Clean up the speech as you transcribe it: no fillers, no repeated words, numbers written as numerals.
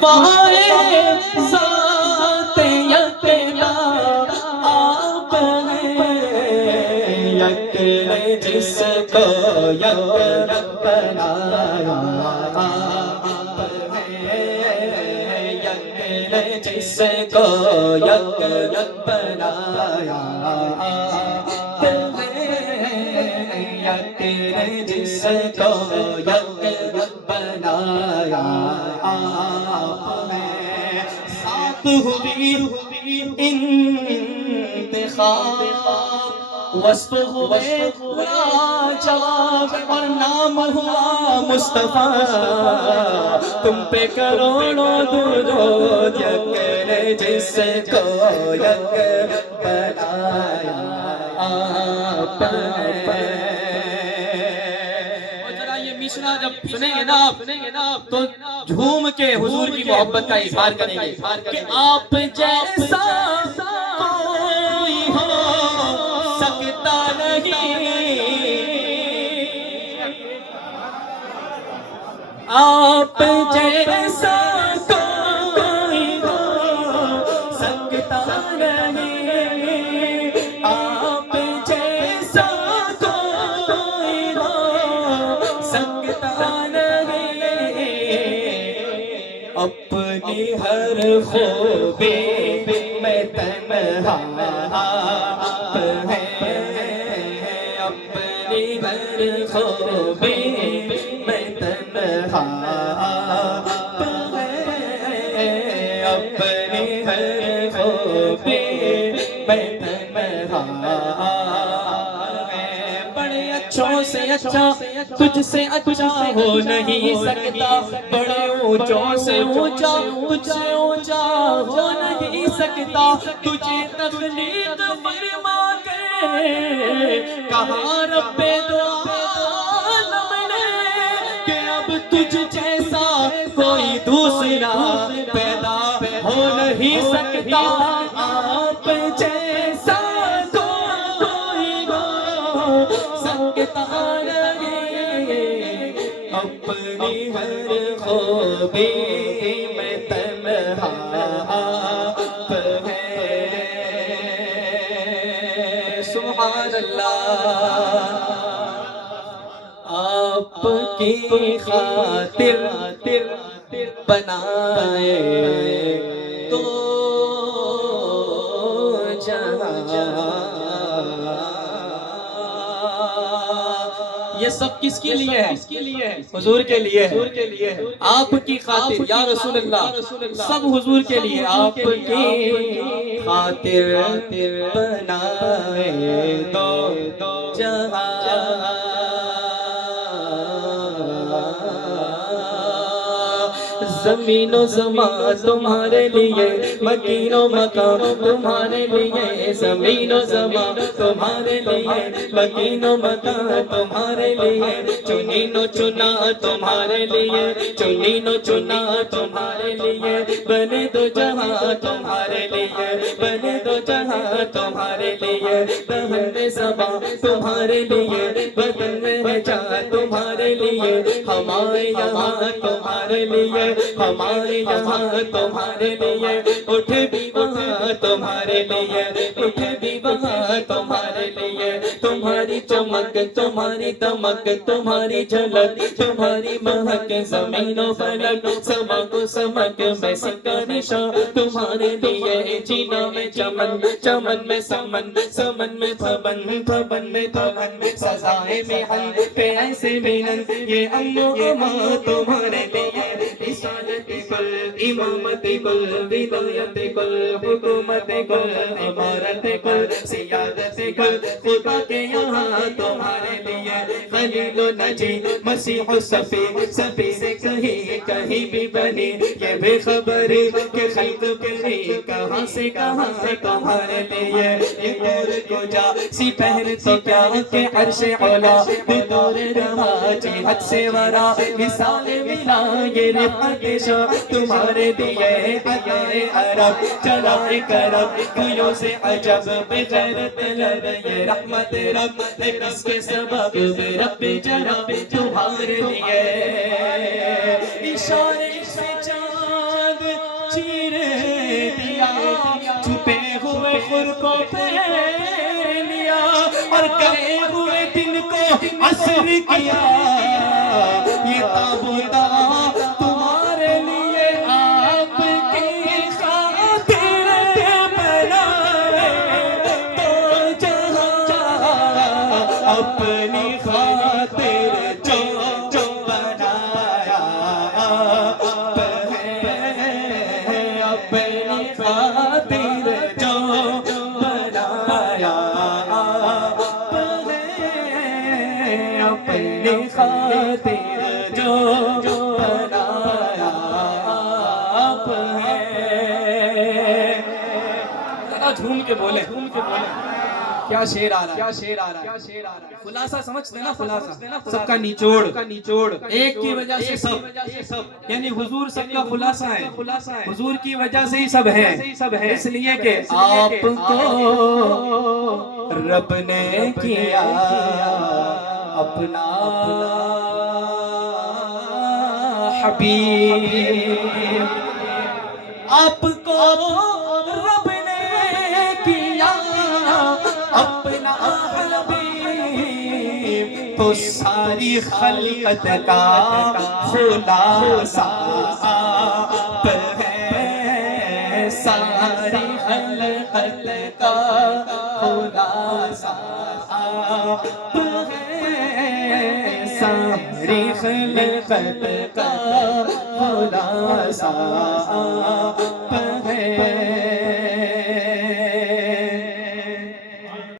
پائے ذات یکلا آپ ہیں، یک جس کو یک بنایا آپ ہیں، یک جس کو یک بنایا آپ ہیں، یک جس کو یک بنایا آپ ہیں۔ ساتھ ہوئی انتخاب، وصف ہوئے لاجواب، اور نام ہوا مصطفیٰ۔ تم پہ کروڑوں درود، یک جس کو یک بنایا آپ ہیں۔ مشرا جب سنیں گے نا تو جھوم کے حضور کی محبت کا اظہار کریں گے کہ آپ جیسا کوئی ہو سکتا نہیں، آپ جیسا کوئی ہو سکتا نہیں، آپ جیسا کوئی ہو سکتا نہیں، اپنی ہر خوبی میں تنہا آپ ہیں، اپنی ہر خوبی میں تنہا آپ ہیں، اپنی ہر خوبی میں تنہا آپ ہیں۔ بڑے اچھوں سے اچھا تجھ سے اچھا ہو نہیں سکتا، بڑے اونچوں سے اونچا تجھ سے اونچا ہو نہیں سکتا، تجھے تخلیق فرما کے کہا رب دو عالم نے کہ اب تجھ جیسا کوئی دوسرا پیدا ہو نہیں سکتا، آپ جیسا کوئی ہو سکتا نہیں، اپنی ہر خوبی میں تنہا آپ ہیں۔ سبحان اللہ، آپ کی خاطر بنائے تو جہاں، یہ سب کس کے لیے ہے؟ حضور کے لیے ہے، آپ کی خاطر یا رسول اللہ، سب حضور کے لیے، آپ کی خاطر بنائے تو جہاں، زمین و زمان تمہارے لیے، مکین و مکان تمہارے لیے، زمین و زمان تمہارے لیے، مکین و مکان تمہارے لیے، چنین و چنا تمہارے لیے، چنین و چنا تمہارے لیے، بنے دو جہاں تمہارے لیے، بنے دو جہاں تمہارے لیے، دہن میں زباں تمہارے لیے، بدن میں جہاں تمہارے لیے، ہمارے یہاں تمہارے لیے، ہمارے یہاں تمہارے لیے، اٹھے بھی وہاں تمہارے لیے، اٹھے بھی وہاں تمہارے لیے، تمہاری چمک تمہاری دمک تمہاری جھلک تمہاری مہک، زمین و فلک سما کو سمک میں سکا نشان تمہارے لیے، جینا میں چمن چمن میں سمن سمن میں پھبن پھبن میں تمن، سزائے میں ہن پہ ایسے ملن، یہ امن و امان تمہارے لیے، رسالت کل امامت کل ولایت کل حکومت کل امارت کل سیادت کل، خدا کے یہاں تمہارے لیے، خلیل و نجی مسیح و صفی، صفی سے کہیں بھی بنی یہ بے خبری کہ خلق کلی کہاں سے کہاں تمہارے لیے، یہ دور کو جا سپہر تو کیا کہ عرش اولا دور رہا جہت سے ورا، مثال ملا یہ رفعت شاہ تمہارے دیے، حیائے عرب چلائے کرب کویوں سے عجب بغیرت لب، یہ رحمت رب ہے کس کے سبب رب جناب تمہارے لیے، اشارے سے چاند گئے ہوئے دن کو عصر کیا، یہ تابوت تمہارے لیے آپ کی خاطر بنائے تو جہاں اپنی خاطر جو بنایا آپ ہے، اپنی خاطر جو بنایا آپ ہے، اپنی خاطر جو بنایا آپ ہے۔ ذرا جھوم کے بولے، جھوم کے بولے، کیا شعر آ رہا ہے، کیا شعر آ رہا ہے۔ خلاصہ سمجھتے نا، خلاصہ سب کا نچوڑ، ایک کی وجہ سے سب، یعنی حضور سب کا خلاصہ ہے، حضور کی وجہ سے ہی سب ہے، اس لیے کہ آپ کو رب نے کیا اپنا حبیب، آپ کو رب نے کیا اپنا حبیب، تو ساری خلقت کا خلاصہ آپ ہے، ساری خلقت کا خلاصہ آپ ہے، ساری خلقت کا خلاصہ آپ ہے۔